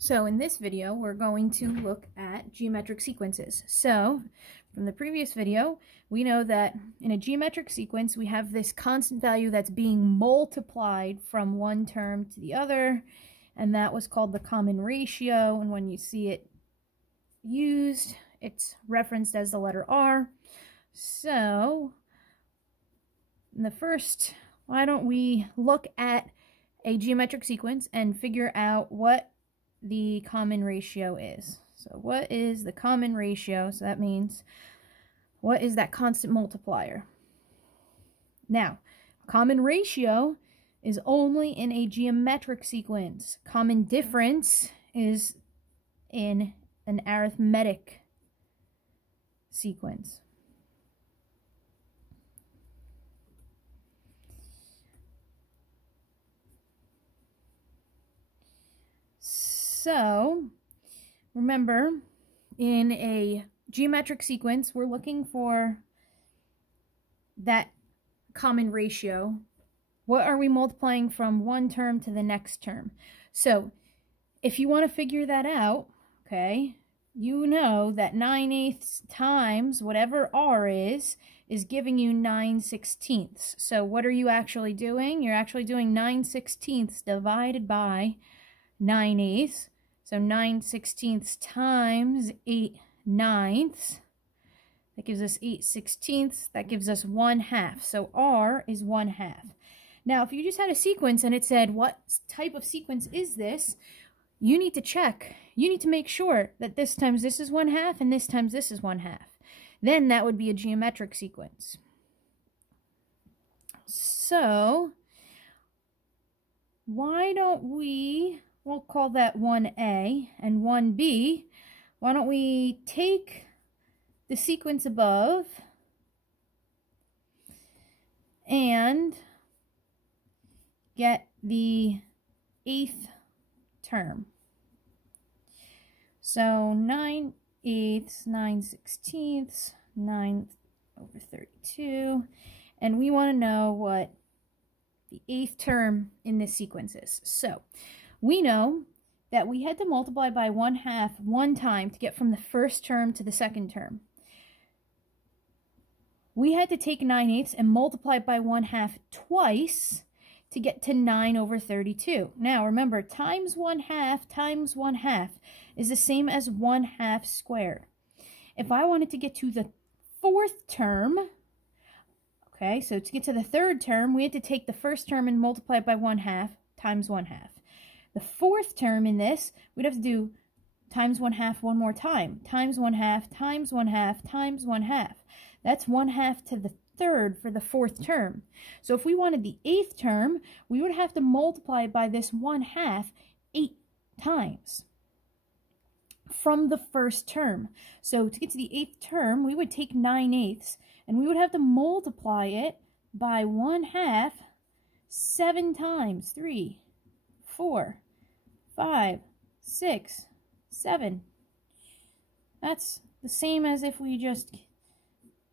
So in this video, we're going to look at geometric sequences. So from the previous video, we know that in a geometric sequence, we have this constant value that's being multiplied from one term to the other, and that was called the common ratio. And when you see it used, it's referenced as the letter R. So in the first, why don't we look at a geometric sequence and figure out what the common ratio is. So what is the common ratio? So that means what is that constant multiplier? Now, common ratio is only in a geometric sequence. Common difference is in an arithmetic sequence. So, remember, in a geometric sequence, we're looking for that common ratio. What are we multiplying from one term to the next term? So, if you want to figure that out, okay, you know that 9/8 times whatever R is giving you 9/16. So, what are you actually doing? You're actually doing 9/16 divided by 9/8. So 9/16 times 8/9. That gives us 8/16. That gives us 1/2. So R is 1/2. Now, if you just had a sequence and it said, what type of sequence is this? You need to check. You need to make sure that this times this is 1/2 and this times this is 1/2. Then that would be a geometric sequence. So, why don't we'll call that 1A and 1B. Why don't we take the sequence above and get the 8th term. So 9/8, 9/16, 9/32. And we want to know what the 8th term in this sequence is. So we know that we had to multiply by 1/2 one time to get from the first term to the second term. We had to take 9/8 and multiply it by 1/2 twice to get to 9/32. Now remember, times 1/2 times 1/2 is the same as 1/2 squared. If I wanted to get to the 4th term, okay, so to get to the 3rd term, we had to take the first term and multiply it by 1/2 times 1/2. The 4th term in this, we'd have to do times 1/2 one more time. Times 1/2 times 1/2 times 1/2. That's 1/2 to the 3rd for the 4th term. So if we wanted the 8th term, we would have to multiply by this 1/2 8 times from the first term. So to get to the 8th term, we would take 9/8 and we would have to multiply it by 1/2 7 times. 3, 4, 5, 6, 7. That's the same as if we just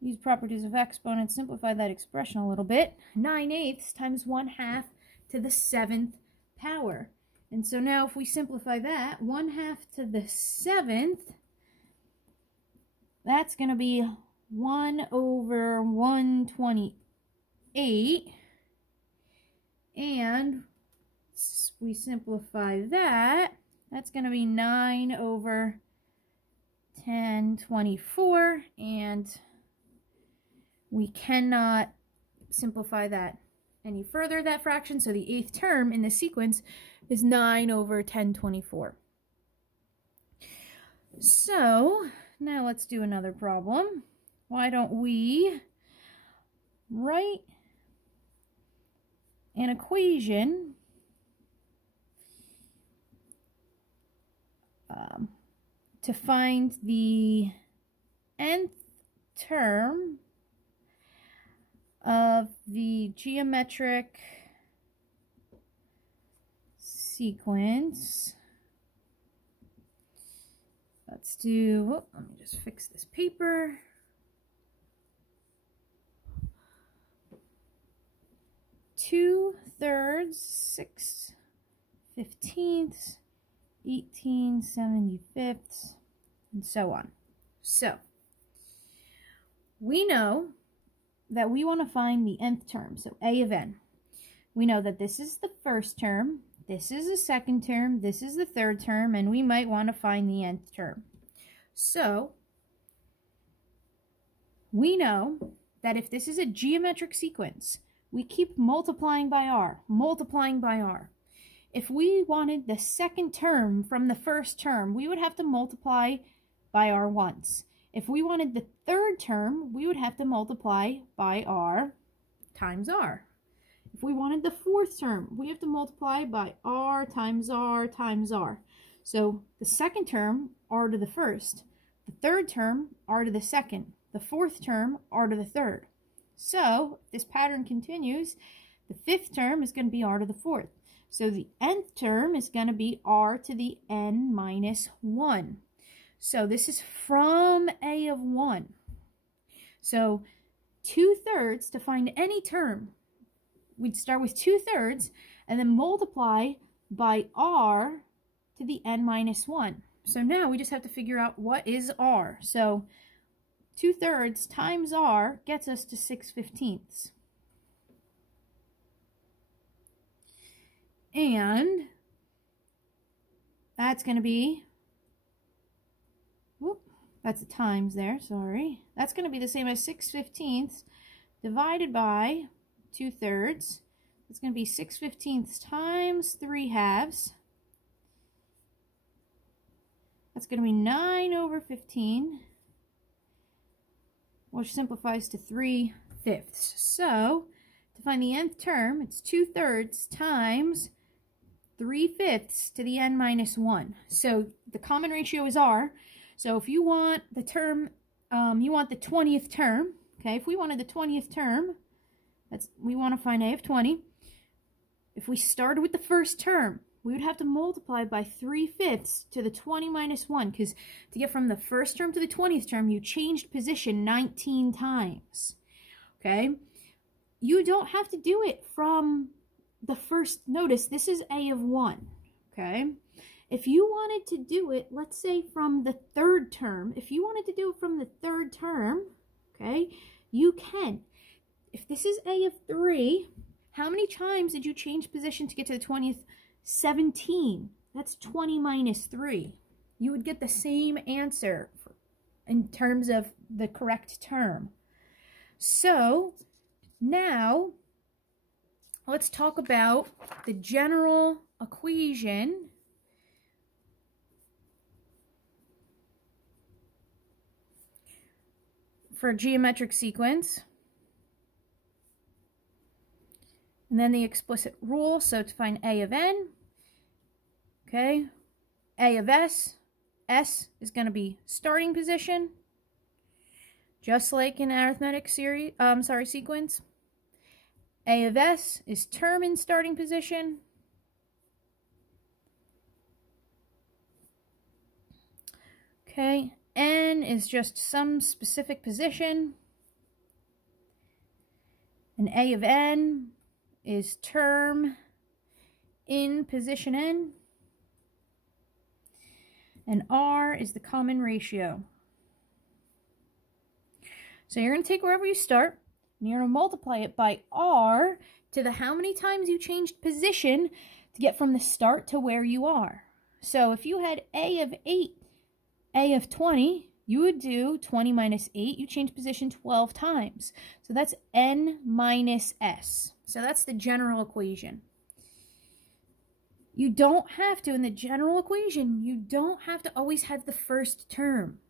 use properties of exponents, simplify that expression a little bit. 9/8 times 1/2 to the 7th power. And so now if we simplify that, 1/2 to the 7th, that's going to be 1/128. And we simplify that, that's going to be 9/1024, and we cannot simplify that any further, that fraction, so the 8th term in the sequence is 9/1024. So, now let's do another problem. Why don't we write an equation to find the nth term of the geometric sequence. Let's do, let me just fix this paper. 2/3, 6/15, 18/75, and so on. So, we know that we want to find the nth term, so a of n. We know that this is the first term, this is the second term, this is the third term, and we might want to find the nth term. So, we know that if this is a geometric sequence, we keep multiplying by r, multiplying by r. If we wanted the second term from the first term, we would have to multiply by r once. If we wanted the third term, we would have to multiply by r times r. If we wanted the fourth term, we have to multiply by r times r times r. So the second term, r to the first. The third term, r to the second. The fourth term, r to the third. So if this pattern continues, the fifth term is going to be r to the fourth. So the nth term is going to be r to the n minus 1. So this is from a of 1. So 2/3 to find any term, we'd start with 2/3 and then multiply by r to the n minus 1. So now we just have to figure out what is r. So 2/3 times r gets us to 6/15. And that's going to be, whoop, that's a times there, sorry. That's going to be the same as 6/15 divided by 2/3. It's going to be 6/15 times 3/2. That's going to be 9/15, which simplifies to 3/5. So, to find the nth term, it's 2/3 times 3/5 to the n minus 1. So the common ratio is r. So if you want the term, you want the 20th term. Okay, if we wanted the 20th term, we want to find a of 20. If we started with the first term, we would have to multiply by 3/5 to the 20 minus 1, because to get from the first term to the 20th term, you changed position 19 times. Okay, you don't have to do it from the first. Notice this is a of 1. Okay, if you wanted to do it, let's say from the third term, if you wanted to do it from the third term, okay, you can. If this is a of 3, how many times did you change position to get to the 20th? 17. That's 20 minus 3. You would get the same answer in terms of the correct term. So now let's talk about the general equation for a geometric sequence. And then the explicit rule, so to find a of n, okay, a of s is going to be starting position, just like in arithmetic sequence. A of s is term in starting position. Okay, n is just some specific position. And a of n is term in position n, and r is the common ratio. So you're going to take wherever you start, and you're going to multiply it by r to the how many times you changed position to get from the start to where you are. So if you had a of 8, a of 20, you would do 20 minus 8. You change position 12 times. So that's n minus s. So that's the general equation. You don't have to, in the general equation, you don't have to always have the first term.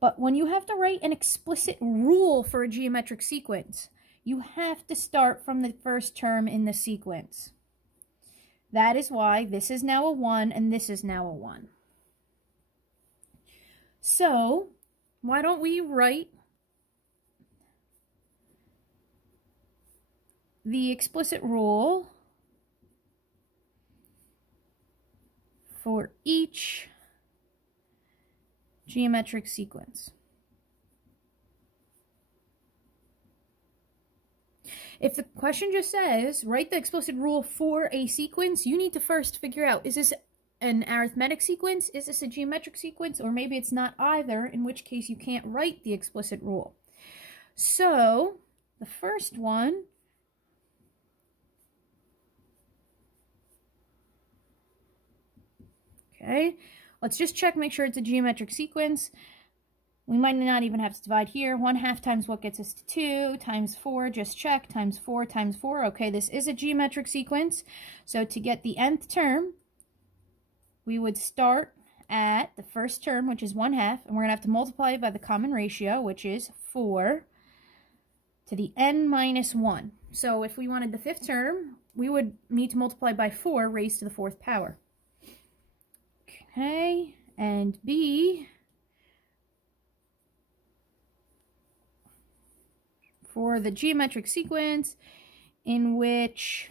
But when you have to write an explicit rule for a geometric sequence, you have to start from the first term in the sequence. That is why this is now a 1 and this is now a 1. So, why don't we write the explicit rule for each geometric sequence. If the question just says, write the explicit rule for a sequence, you need to first figure out, is this an arithmetic sequence? Is this a geometric sequence? Or maybe it's not either, in which case you can't write the explicit rule. So the first one, okay, let's just check, make sure it's a geometric sequence. We might not even have to divide here. 1/2 times what gets us to 2 times 4, just check, times 4 times 4. Okay, this is a geometric sequence. So to get the nth term, we would start at the first term, which is 1/2, and we're going to have to multiply it by the common ratio, which is 4, to the n minus 1. So if we wanted the fifth term, we would need to multiply by 4 raised to the 4th power. Okay, and B, for the geometric sequence in which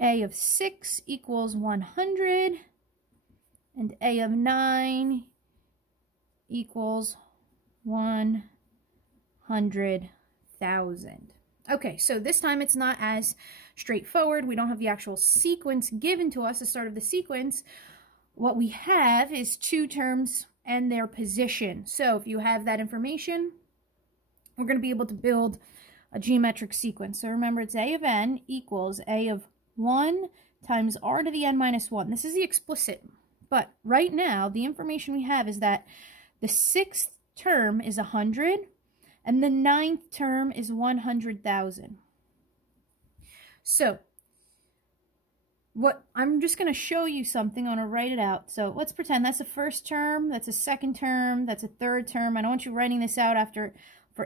a of 6 equals 100 and a of 9 equals 100,000. Okay, so this time it's not as straightforward. We don't have the actual sequence given to us, the start of the sequence. What we have is 2 terms and their position. So if you have that information, we're going to be able to build a geometric sequence. So remember, it's a of n equals a of 1 times r to the n minus 1. This is the explicit. But right now, the information we have is that the 6th term is 100 and the 9th term is 100,000. So I'm just going to show you something. I'm going to write it out. So let's pretend that's the first term, that's a second term, that's a third term. I don't want you writing this out for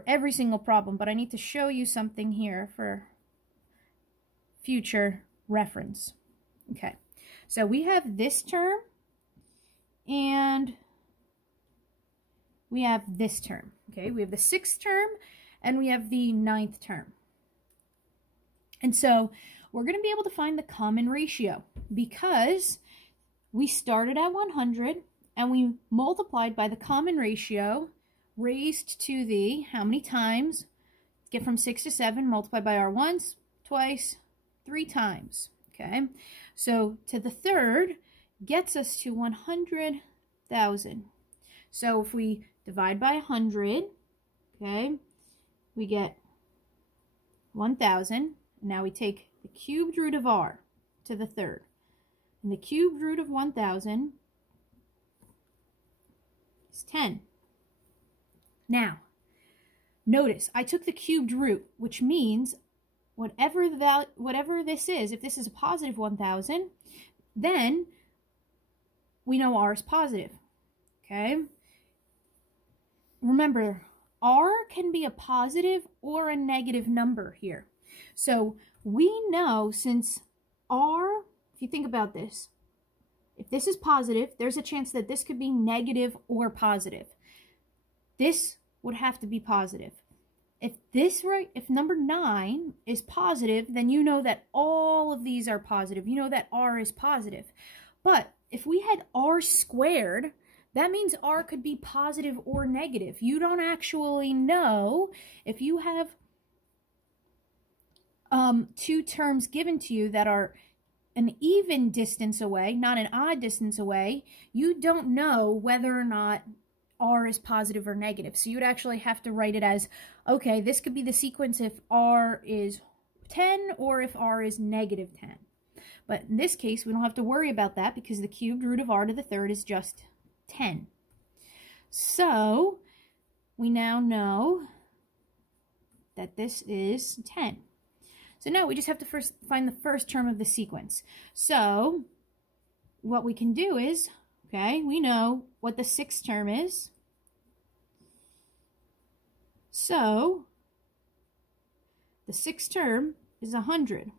every single problem, but I need to show you something here for future reference. Okay, so we have this term and we have this term. Okay, we have the 6th term and we have the 9th term. And so we're going to be able to find the common ratio because we started at 100 and we multiplied by the common ratio raised to the, how many times? Get from 6 to 7, multiply by r once, twice, 3 times. Okay, so to the third gets us to 100,000. So if we divide by 100, okay, we get 1,000. Now we take the cubed root of r to the third. And the cubed root of 1,000 is 10. Now, notice I took the cubed root, which means whatever this is, if this is a positive 1,000, then we know r is positive. Okay? Remember, r can be a positive or a negative number here. So we know since r, if you think about this, if this is positive, there's a chance that this could be negative or positive. This would have to be positive. If number 9 is positive, then you know that all of these are positive. You know that r is positive. But if we had r squared, that means r could be positive or negative. You don't actually know if you have 2 terms given to you that are an even distance away, not an odd distance away. You don't know whether or not r is positive or negative. So you'd actually have to write it as, okay, this could be the sequence if r is 10 or if r is negative 10. But in this case, we don't have to worry about that because the cubed root of r to the third is just 10. So we now know that this is 10. So now we just have to first find the first term of the sequence. So what we can do is, okay, we know what the 6th term is. So the 6th term is 100.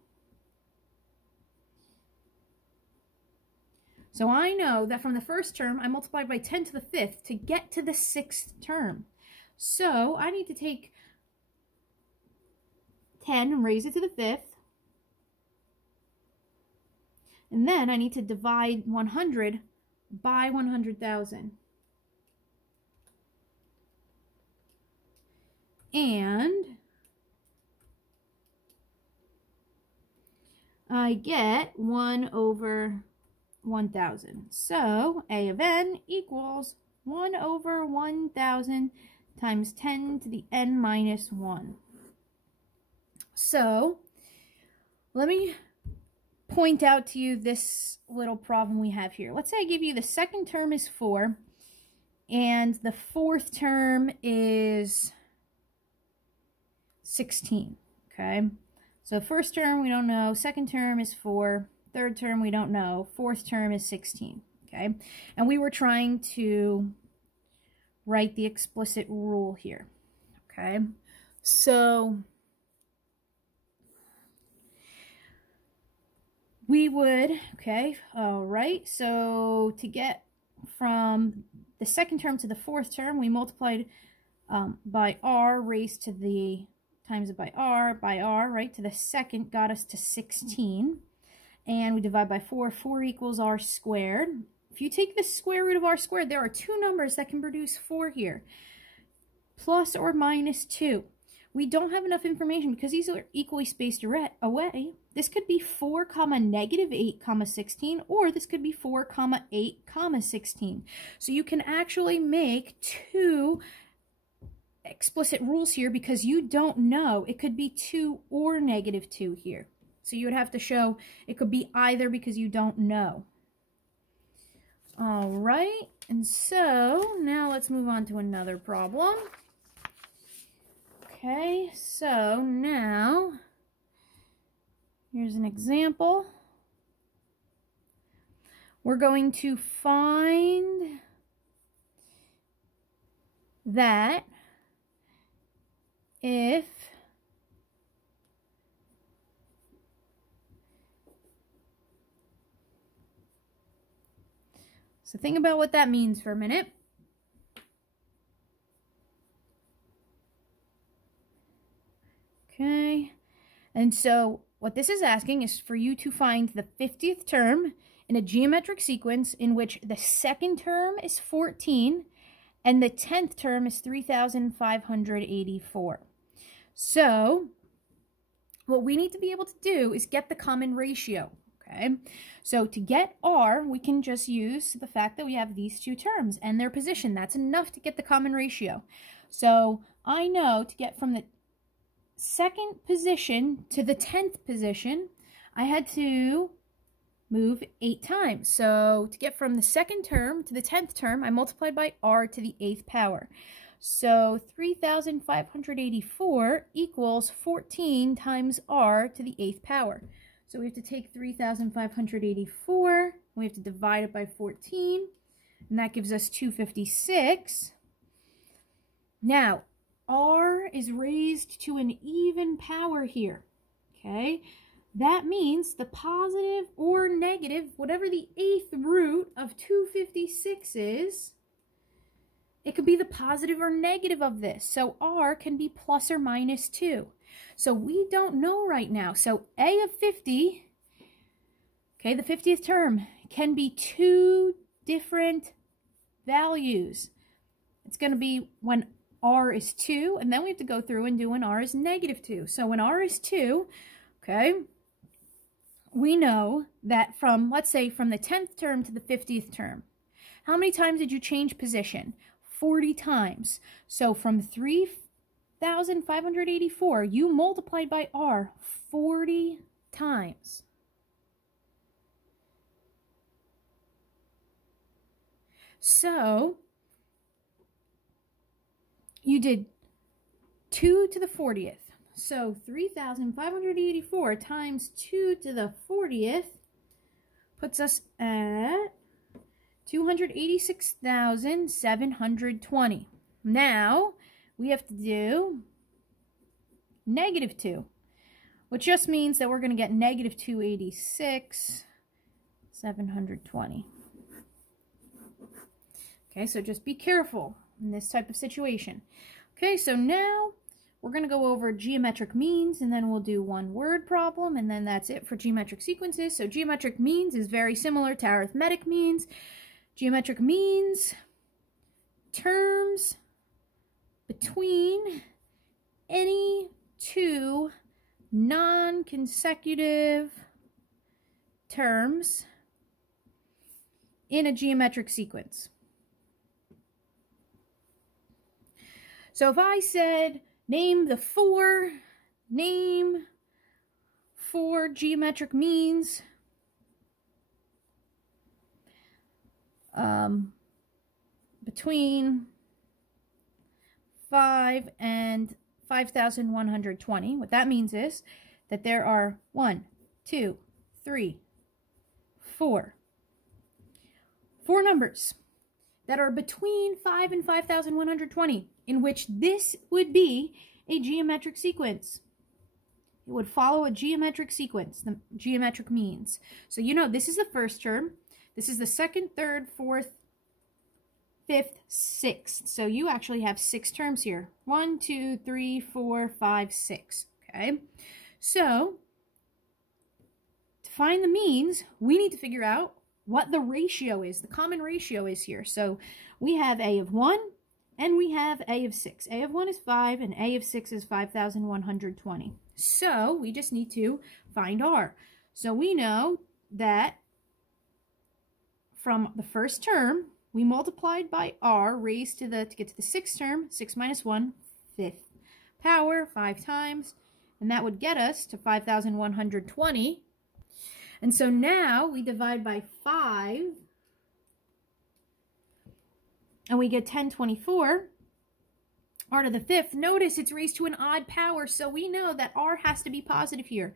So I know that from the first term, I multiplied by 10 to the 5th to get to the 6th term. So I need to take 10 and raise it to the 5th. And then I need to divide 100 by 100,000. And I get 1 over 1,000. So A of n equals 1 over 1,000 times 10 to the n minus 1. So let me point out to you this little problem we have here. Let's say I give you the second term is 4 and the fourth term is 16, okay? So first term we don't know, second term is 4, third term we don't know, fourth term is 16, okay? And we were trying to write the explicit rule here, okay? So we would, okay, all right, so to get from the second term to the fourth term, we multiplied by r raised to the, times it by r, right, to the second got us to 16, and we divide by 4, 4 equals r squared. If you take the square root of r squared, there are two numbers that can produce 4 here, plus or minus 2. We don't have enough information because these are equally spaced away. This could be 4 comma negative 8 comma 16, or this could be 4 comma 8 comma 16. So you can actually make two explicit rules here because you don't know. It could be 2 or negative 2 here. So you would have to show it could be either because you don't know. All right, and so now let's move on to another problem. Okay, so now here's an example. We're going to find that if so think about what that means for a minute. Okay, and so what this is asking is for you to find the 50th term in a geometric sequence in which the second term is 14 and the 10th term is 3,584. So what we need to be able to do is get the common ratio, okay? So to get r, we can just use the fact that we have these two terms and their position. That's enough to get the common ratio. So I know to get from the second position to the 10th position, I had to move 8 times. So to get from the second term to the 10th term, I multiplied by r to the 8th power. So 3,584 equals 14 times r to the 8th power. So we have to take 3,584, we have to divide it by 14, and that gives us 256. Now, r is raised to an even power here, okay? That means the positive or negative, whatever the 8th root of 256 is, it could be the positive or negative of this. So r can be plus or minus 2. So we don't know right now. So a of 50, okay, the 50th term can be two different values. It's going to be when r is 2, and then we have to go through and do when r is negative 2. So when r is 2, okay, we know that from, let's say, from the 10th term to the 50th term, how many times did you change position? 40 times. So from 3,584, you multiplied by r 40 times. So you did 2 to the 40th. So 3,584 times 2 to the 40th puts us at 286,720. Now we have to do negative 2, which just means that we're going to get negative 286,720. Okay, so just be careful in this type of situation. Okay, so now we're going to go over geometric means, and then we'll do one word problem, and then that's it for geometric sequences. So geometric means is very similar to arithmetic means. Geometric means terms between any two non-consecutive terms in a geometric sequence. So if I said, name four geometric means between 5 and 5,120. What that means is that there are 1, 2, 3, 4 numbers that are between 5 and 5,120, in which this would be a geometric sequence. It would follow a geometric sequence, the geometric means. So you know this is the first term, this is the second, third, fourth, fifth, sixth. So you actually have 6 terms here. 1, 2, 3, 4, 5, 6. Okay? So to find the means, we need to figure out what the ratio is, the common ratio is here. So we have A of 1 and we have A of 6. A of 1 is 5 and A of 6 is 5,120. So we just need to find R. So we know that from the first term, we multiplied by R raised to get to the sixth term, 6 minus 1, fifth power, 5 times, and that would get us to 5,120. And so now we divide by 5, and we get 1024. R to the fifth. Notice it's raised to an odd power, so we know that R has to be positive here.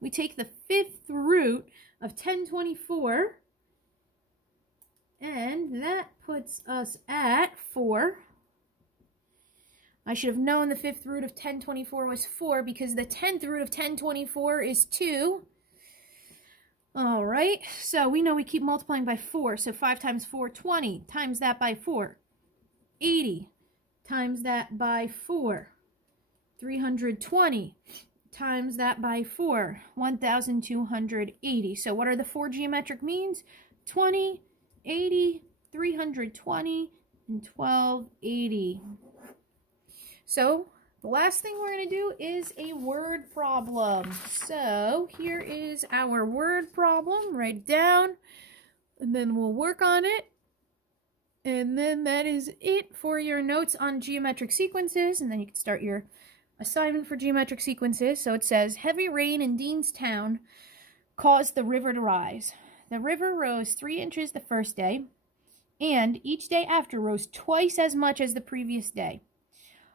We take the fifth root of 1024, and that puts us at 4. I should have known the fifth root of 1024 was 4 because the 10th root of 1024 is 2. All right, so we know we keep multiplying by 4. So 5 times 4, 20. Times that by 4, 80. Times that by 4, 320. Times that by 4, 1,280. So what are the 4 geometric means? 20, 80, 320, and 1280. So the last thing we're going to do is a word problem. So here is our word problem. Write it down, and then we'll work on it. And then that is it for your notes on geometric sequences. And then you can start your assignment for geometric sequences. So it says, heavy rain in Deanstown caused the river to rise. The river rose 3 inches the first day, and each day after rose twice as much as the previous day.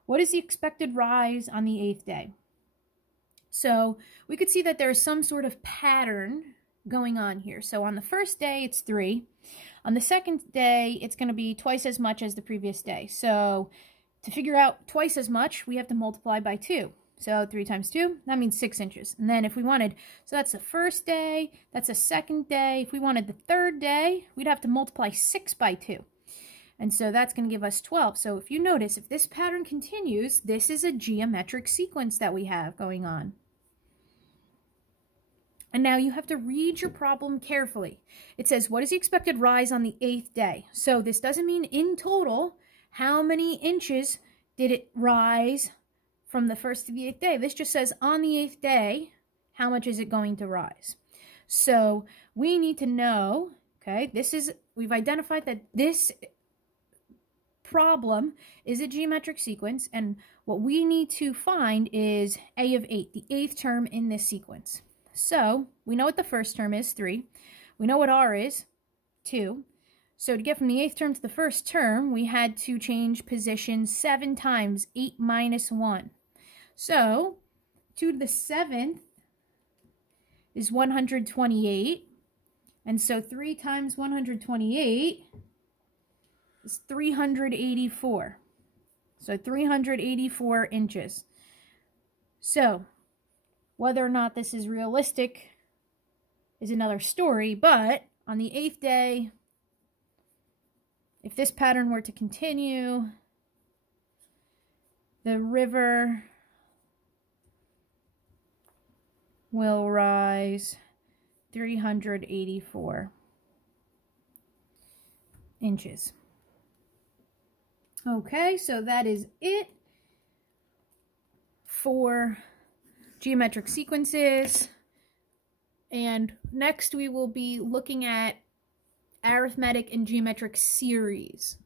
What is the expected rise on the 8th day? So we could see that there is some sort of pattern going on here. So on the first day, it's 3. On the second day, it's going to be twice as much as the previous day. So to figure out twice as much, we have to multiply by 2. So 3 times 2, that means 6 inches. And then if we wanted, so that's the first day, that's the second day. If we wanted the third day, we'd have to multiply 6 by 2. And so that's going to give us 12. So if you notice, if this pattern continues, this is a geometric sequence that we have going on. And now you have to read your problem carefully. It says, what is the expected rise on the 8th day? So this doesn't mean in total, how many inches did it rise from the first to the 8th day? This just says on the 8th day, how much is it going to rise? So we need to know, okay, we've identified that this problem is a geometric sequence, and what we need to find is A of 8, the 8th term in this sequence. So we know what the first term is, 3. We know what R is, 2. So to get from the 8th term to the first term, we had to change position 7 times, 8 minus 1. So 2 to the 7th is 128. And so 3 times 128 is 384. So 384 inches. So whether or not this is realistic is another story, but on the 8th day, if this pattern were to continue, the river will rise 384 inches. Okay, so that is it for geometric sequences. And next we will be looking at arithmetic and geometric series.